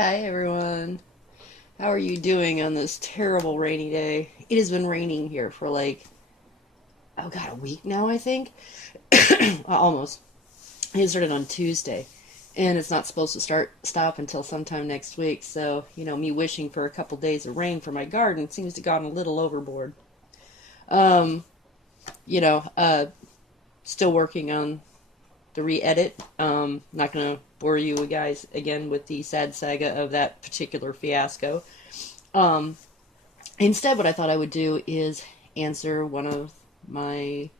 Hi everyone. How are you doing on this terrible rainy day? It has been raining here for oh god, a week now, I think. Almost. It started on Tuesday, and it's not supposed to stop until sometime next week. So, me wishing for a couple days of rain for my garden seems to have gone a little overboard. Um, you know, uh, Still working on the re-edit. Not gonna bore you guys again with the sad saga of that particular fiasco. Um, Instead, what I thought I would do is answer one of my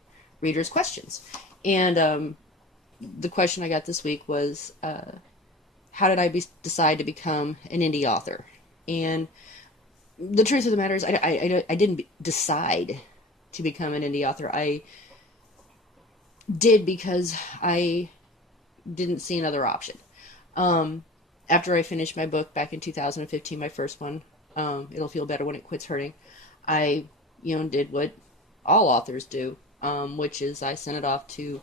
readers' questions. And the question I got this week was, how did decide to become an indie author? And the truth of the matter is, I didn't decide to become an indie author. I did because I didn't see another option. Um, After I finished my book back in 2015, my first one, It'll Feel Better When It Quits Hurting, I, did what all authors do, which is I sent it off to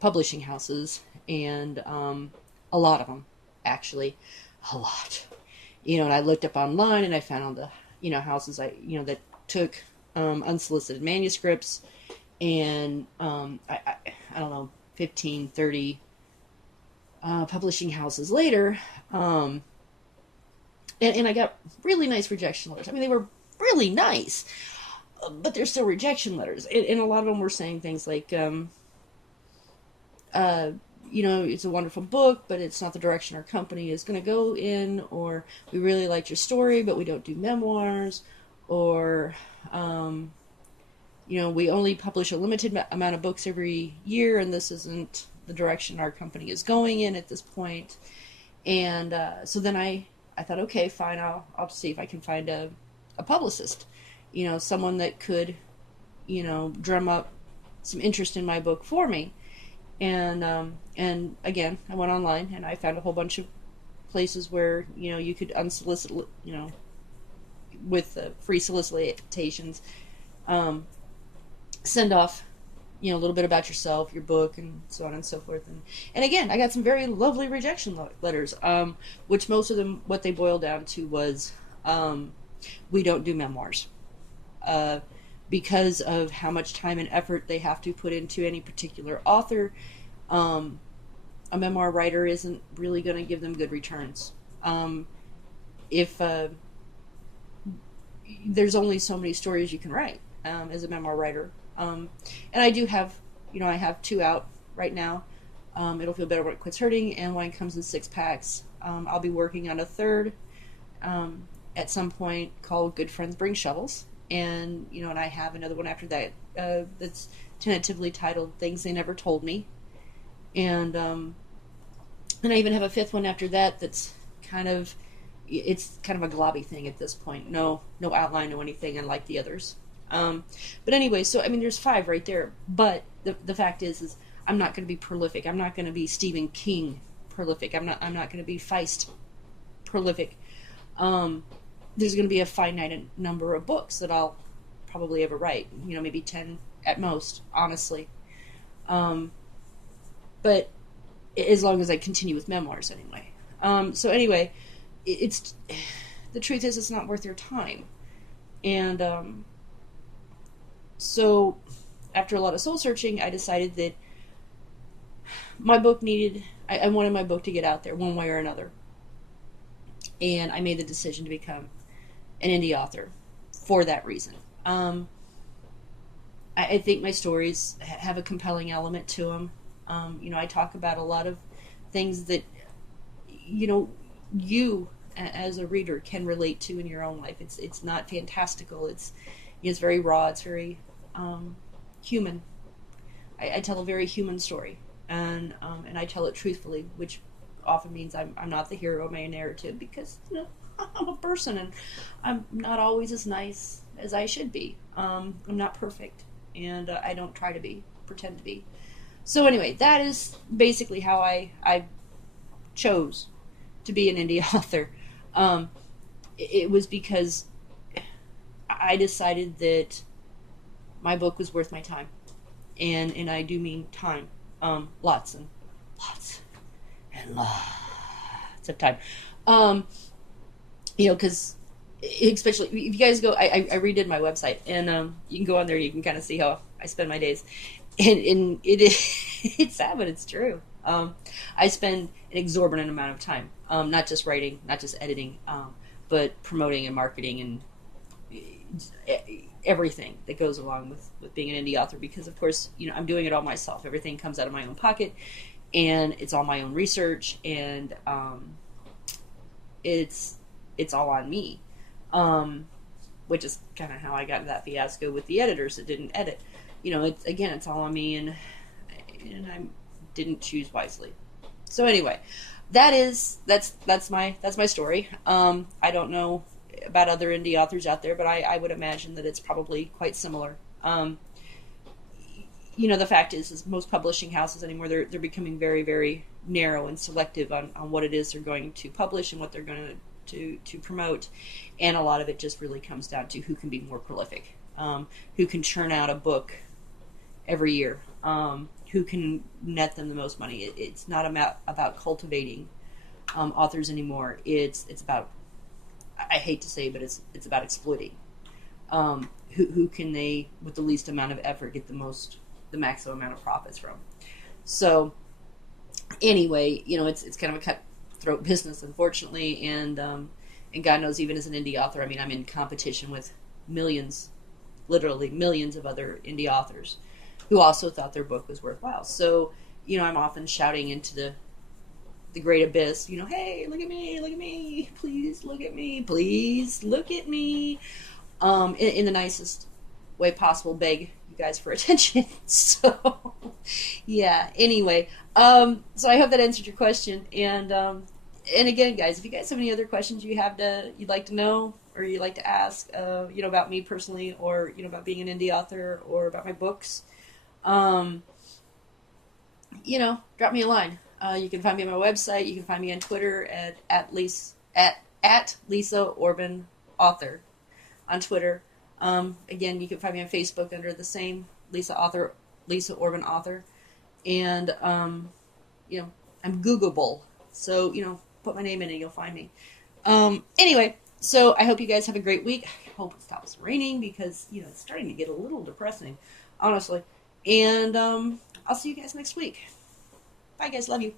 publishing houses, and a lot of them, actually, a lot. And I looked up online and I found all the, houses that took unsolicited manuscripts, and I don't know, 15, 30 publishing houses later, and I got really nice rejection letters. I mean, they were really nice, but they're still rejection letters. And a lot of them were saying things like, uh, it's a wonderful book, but it's not the direction our company is going to go in, or we really liked your story, but we don't do memoirs, or, we only publish a limited amount of books every year, and this isn't the direction our company is going in at this point. And so then I thought, okay, fine, I'll see if I can find a publicist, someone that could, drum up some interest in my book for me. And again, I went online and I found a whole bunch of places where you could unsolicit, with free solicitations, um, send off a little bit about yourself, your book, and so on and so forth. And again, I got some very lovely rejection letters, which most of them, what they boiled down to was, we don't do memoirs. Uh, because of how much time and effort they have to put into any particular author, um, a memoir writer isn't really going to give them good returns. If There's only so many stories you can write as a memoir writer. And I do have, I have two out right now. It'll Feel Better When It Quits Hurting, and Wine Comes in Six Packs. I'll be working on a third at some point called Good Friends Bring Shovels. And I have another one after that that's tentatively titled Things They Never Told Me. And I even have a fifth one after that that's it's kind of a globby thing at this point. No outline, no anything, unlike the others. But anyway, so I mean, there's five right there. But the fact is I'm not going to be prolific. I'm not going to be Stephen King prolific. I'm not going to be Feist prolific. There's going to be a finite number of books that I'll probably ever write. Maybe 10 at most, honestly. But as long as I continue with memoirs, anyway. So anyway, it's the truth is it's not worth your time. And so after a lot of soul searching, I decided that I wanted my book to get out there one way or another. And I made the decision to become an indie author for that reason. I think my stories have a compelling element to them. I talk about a lot of things that, you as a reader can relate to in your own life. It's not fantastical. It's very raw. It's very human. I tell a very human story, and I tell it truthfully, which often means I'm not the hero of my narrative, because I'm a person and I'm not always as nice as I should be. I'm not perfect, and I don't try to pretend to be. So anyway, that is basically how I chose to be an indie author. It was because I decided that my book was worth my time, and I do mean time, lots and lots and lots of time. Um, because especially if you guys go, I redid my website, and you can go on there. You can kind of see how I spend my days, and it is it's sad, but it's true. I spend an exorbitant amount of time, not just writing, not just editing, but promoting and marketing and everything that goes along with being an indie author. Because of course, I'm doing it all myself. Everything comes out of my own pocket, and it's all my own research, and it's all on me, which is kind of how I got into that fiasco with the editors that didn't edit. It's all on me, and I didn't choose wisely. So anyway, that's my story. I don't know about other indie authors out there, but I would imagine that it's probably quite similar. The fact is most publishing houses anymore, they're becoming very, very narrow and selective on what it is they're going to publish and what they're going to promote, and a lot of it just really comes down to who can be more prolific, who can churn out a book every year, who can net them the most money. It's not about cultivating authors anymore. It's about, I hate to say, but it's about exploiting. Who can they, with the least amount of effort, get the maximum amount of profits from? So anyway, it's kind of a cutthroat business, unfortunately, and God knows, even as an indie author, I mean, I'm in competition with millions, literally millions of other indie authors who also thought their book was worthwhile. So, I'm often shouting into the great abyss, hey, look at me, please look at me, please look at me, in the nicest way possible, beg you guys for attention. So, yeah, anyway, so I hope that answered your question, and again, guys, if you guys have any other questions you'd like to know, or you'd like to ask, about me personally, or, about being an indie author, or about my books, drop me a line. You can find me on my website. You can find me on Twitter at Lisa Orban Author on Twitter. Again, you can find me on Facebook under the same Lisa Orban Author, and I'm Googleable. So put my name in and you'll find me. Anyway, so I hope you guys have a great week. I hope it stops raining, because it's starting to get a little depressing, honestly. And I'll see you guys next week. Bye, guys. Love you.